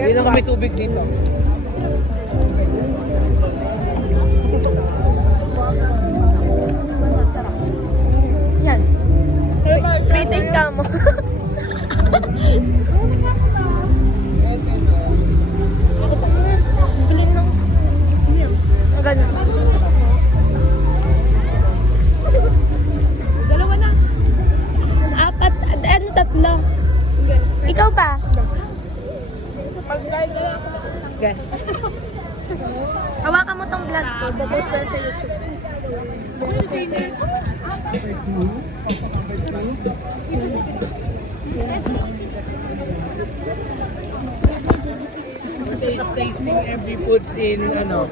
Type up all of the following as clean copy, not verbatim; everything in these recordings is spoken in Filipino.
Hindi lang kami tubig dito. Yan. Pre-taste ka mo. Bilhin ng... Ang ganun. Dalawa na. Apat, ano, tatlo. Ikaw pa? Gan. Hawakan mo tong vlog ko. Bapost ko sa YouTube. Tasting every foods in ano.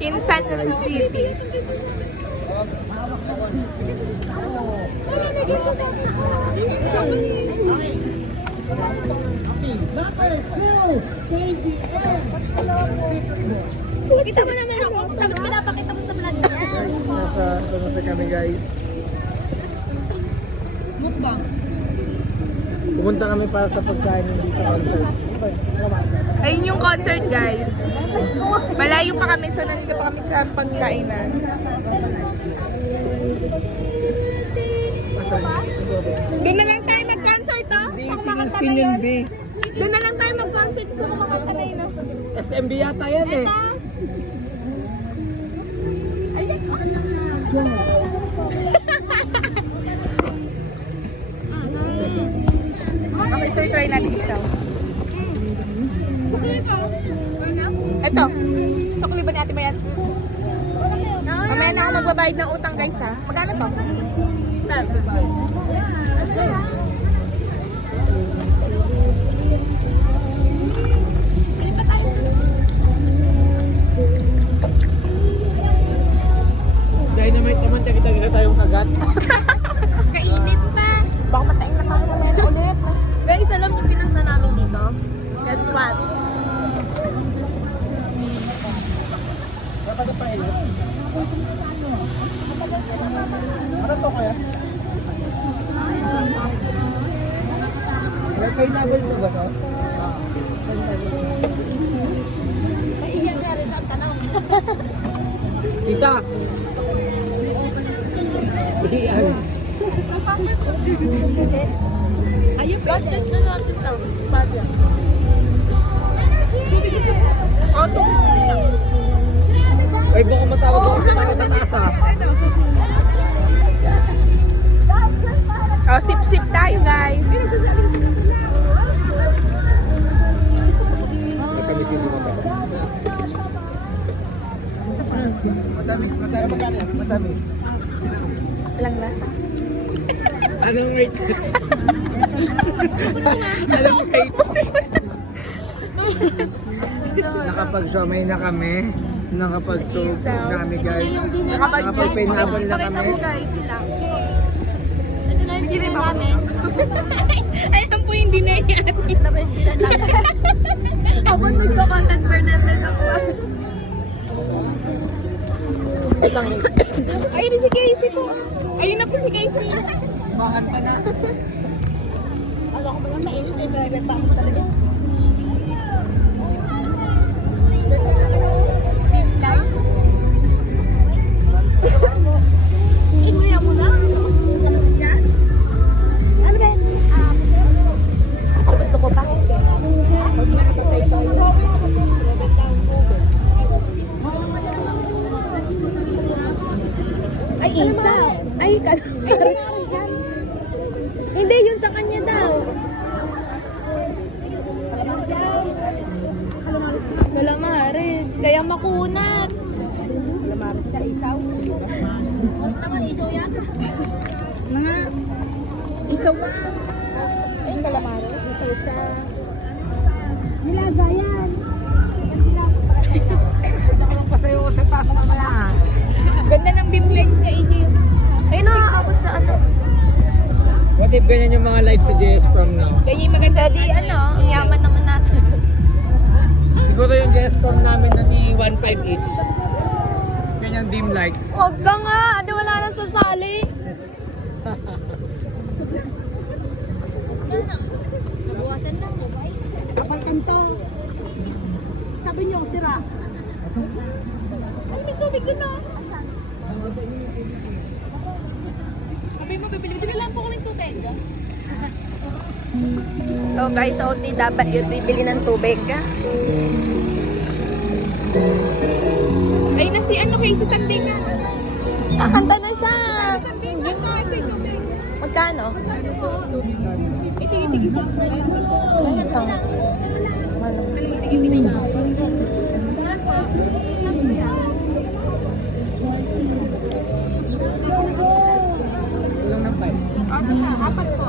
In San Jose City. Kita mo naman ako. Tapos pinapakita mo sa vlog niya. Nasa kami guys. Mukbang. Pumunta kami para sa pagkain hindi sa concert. Ayun yung concert, guys. Malayo pa kami, so nandito pa kami sa pagkainan. Doon na lang tayo mag-concert, oh. Hindi, Kung makanta na Kingston yun. yun, B. Doon na lang tayo mag-concert kung makanta na yun, oh. SMB yata yan eh. Okay, so try natin isaw. Ito. Sukli ba ni Ate Mayan? Mamaya na ako magbabayad ng utang, guys, ha? Magkano to? Dynamite naman, kita tayong kagat. Kainit pa. Baka mataing na kami mamaya na ulit. Guys, alam niyo pinunta namin dito? Guess what? Dapat pa ilo. Ano to kaya? May pineapple po ba to? Iyan na rin ang tanong. Tita! Iyan. Ayun, budget na natin daw. Budget. Oh, 250 lang. Ay, baka matawag ko sa sa taas ah. Oh, sip-sip tayo, guys. Matamis hindi mo ba? Matamis, matamis. Walang lasa. Anong rate? Anong rate? Nakapag-shomay na kami. Nakapag-tug na kami guys. Nakapag-pineapple na kami. guys, sila. Ito na yung dinner namin. Ayan po yung dinner niya. Ako nagpa-content Fernandez ako. Ayun na si Casey po. Ayun na po si Casey. Makanta na. Alam ko ba naman mainit ay driver pa ako talaga. Inuya mo na. Ano ba? Gusto ko pa. Ay, isa. Ay, hindi, yun sa kanya daw. Kalamares. Kaya makunat. Lamaris siya, isaw. Mas naman, isaw yata. Nga. Isaw pa. Ay, kalamares. Isaw siya. Nilaga yan. Pasayo ko sa taas mamaya. Ganda ng beam legs niya, AJ. Ay, nakakabot sa ano. What if ganyan yung mga lights sa JS Prom now? Ganyan yung maganda. Di, ano, ang yaman naman natin. Siguro yung JS Prom namin na di 1.5 each. Ganyan dim lights. Huwag ka nga. Adi, wala nang sasali. Nabuwasan na. Kapal kanto. Sabi niyo, sira. Ay, may tubig doon na. Sabi mo, bibili lang po kami tubig. So guys, sa OTW, bibili ng tubig. Ay, nasi ano kayo si Tanding na. Kakanta na siya! Tanding na ka, ito yung tubig. Magkano? Itig-itig ba? Ano ito? Itig-itig ba? Kulang ng 5. Apat po.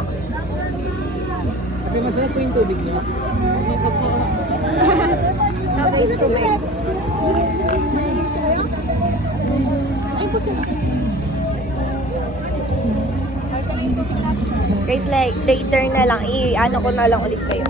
Kasi masarap po yung tubig niyo. So guys, tubig. Ay, po sila. Guys, like, later na lang, i-ano ko na lang ulit kayo.